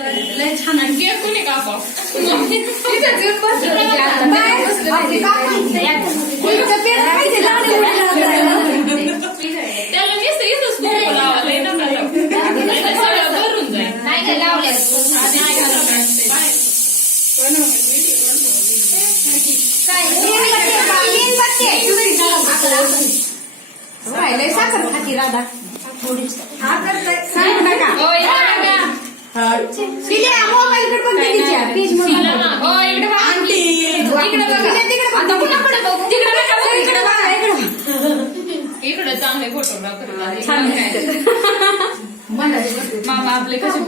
लय छान केक कोणी कापाव त्याला नुसतं इथंच कुंकू लावायला ना सगळं भरून जाईल नाही लावलं साखर खाती राधा सांगू नका मोबाईल इकडे चांगले फोटोग्राफर मामा आपले कसे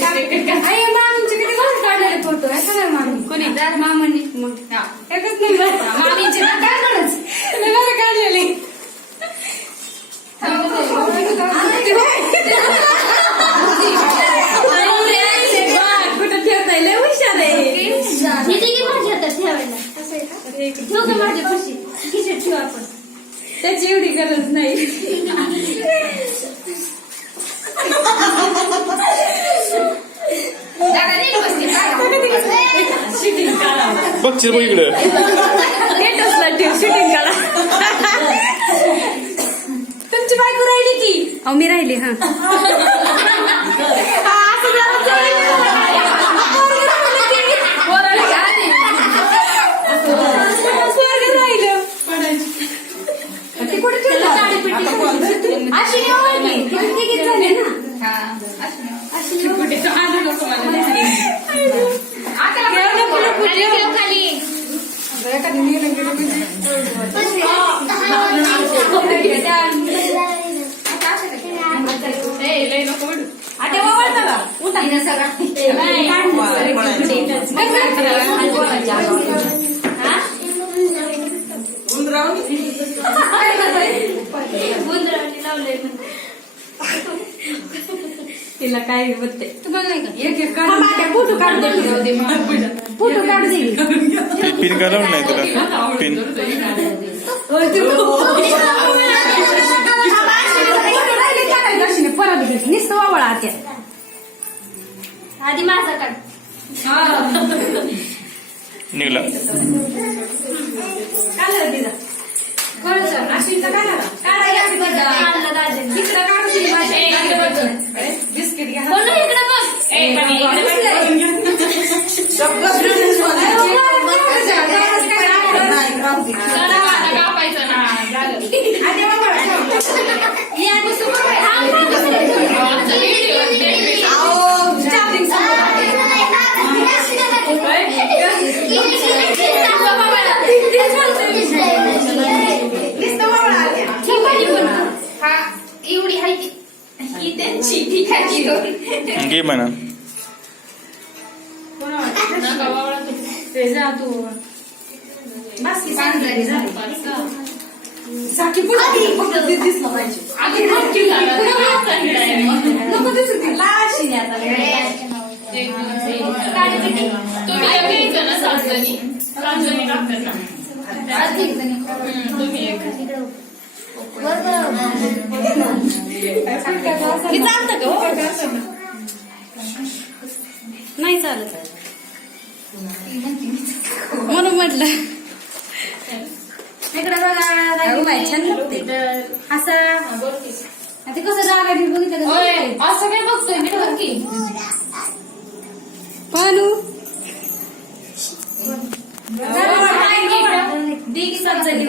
मामींचे किती भारी काढलेले फोटो आहे सगळे मामी कोणी मामांनी मग एकच नाही मामींचे काढलेले कुठं ठेवताय लय हुशार आहे माझ्या खुशी खिशेत ठेवू आपण त्याची एवढी गरज नाही बघशील बघ इकडे शूटिंग काढा तुमची बायको राहिली की अहो मी राहिली हा स्वर्ग राहिलं ते कुठे ठेवलं अशी झाले ना तिला काय बघते तुम्हाला नाही का एक फोटो काढू दे फोटो काढू दे पिन करावं नाही तुला पिन परत घेत नुसतं वावळा आत्या आधी माझा काढ निघला बिस्किट घ्या कापायचं ना एवढी आहे ही त्यांची ठीक आहे घे म्हणा जा तू बस साखी पुढे दिसलं पाहिजे नको दिसत लाशी तुम्ही एक जण सात जणी टाकतात ना तुम्ही एक नाही चालत म्हणून म्हटलं इकडे बघा छान लागते असं ते कसं रागाडी बघितलं असं काय बघतोय मी बघ की पानू दे की 7 जणी